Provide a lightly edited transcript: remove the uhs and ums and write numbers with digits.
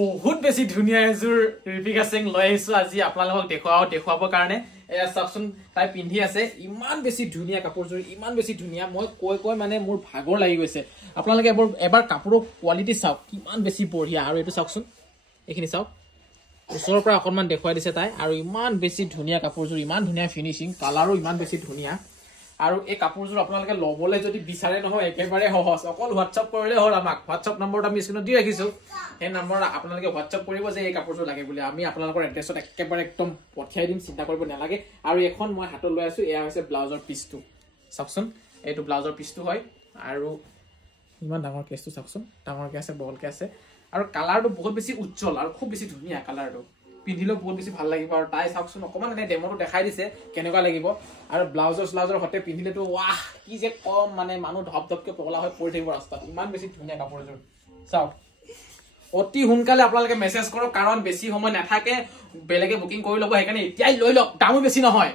বহুত বেছি ধুনিয়া এজোৰ ৰিপিকা সিং লৈ আহিছো আজি আপোনালোকক দেখুৱাবৰ কাৰণে এয়া চাওকচোন তাই পিন্ধি আছে ইমান বেছি ধুনিয়া কাপোৰজোৰ ইমান বেছি ধুনিয়া মই কৈ মানে মোৰ ভাগৰ লাগি গৈছে আপোনালোকে এবাৰ কাপোৰৰ কোৱালিটি চাওক কিমান বেছি বঢ়িয়া আৰু এটো চাওকচোন এইখিনি চাওক ওচৰৰ পৰা অকনমান দেখুৱাই দিছে তাই আৰু ইমান বেছি ধুনিয়া কাপোৰজোৰ ইমান ধুনিয়া ফিনিশিং কালাৰো ইমান বেছি ধুনিয়া আৰু এই কাপোৰজোৰ আপোনালোকে লবলৈ যদি বিচাৰে নহয় একেবাৰে সহজ অকল WhatsApp কৰিলে হ'ল আমাক WhatsApp নম্বৰটো আমি স্ক্ৰিনত দি ৰাখিছো এই নম্বৰ আপোনালোকে WhatsApp কৰিব যে এই কাপোৰজোৰ লাগে বুলি আমি আপোনালোকৰ এড্ৰেছত একেবাৰে একদম পঠিয়াই দিম চিন্তা কৰিব নালাগে আৰু এখন মই হাতত লৈ আছো এয়া হৈছে ব্লাউজৰ পিচটো চাওকচোন এইটো ব্লাউজৰ পিচটো হয় আৰু ইমান ডাঙৰ কেছটো চাওকচোন ডাঙৰকে আছে বহলকে আছে আৰু কালাৰটো বহুত বেছি উজ্জ্বল আৰু খুব বেছি ধুনিয়া কালাৰটো পিন্ধিলেও বহুত বেছি ভাল লাগিব আৰু তাই চাওকচোন অকমান এনে ডেমোটো দেখাই দিছে কেনেকুৱা লাগিব আৰু ব্লাউজৰ হতে পিন্ধিলেতো ওয়াহ কি যে কম মানে মানুহ ধপধপকে পগলা হৈ পৰি থাকিব ৰাস্তাত ইমান বেছি ধুনিয়া কাপোৰজোৰ চাওক অতি সোনকালে আপোনালোকে মেছেজ কৰক কাৰণ বেছি সময় নাথাকে বেলেগে বুকিং কৰি ল'ব সেইকাৰণে এতিয়াই লৈ লওক দামো বেছি নহয়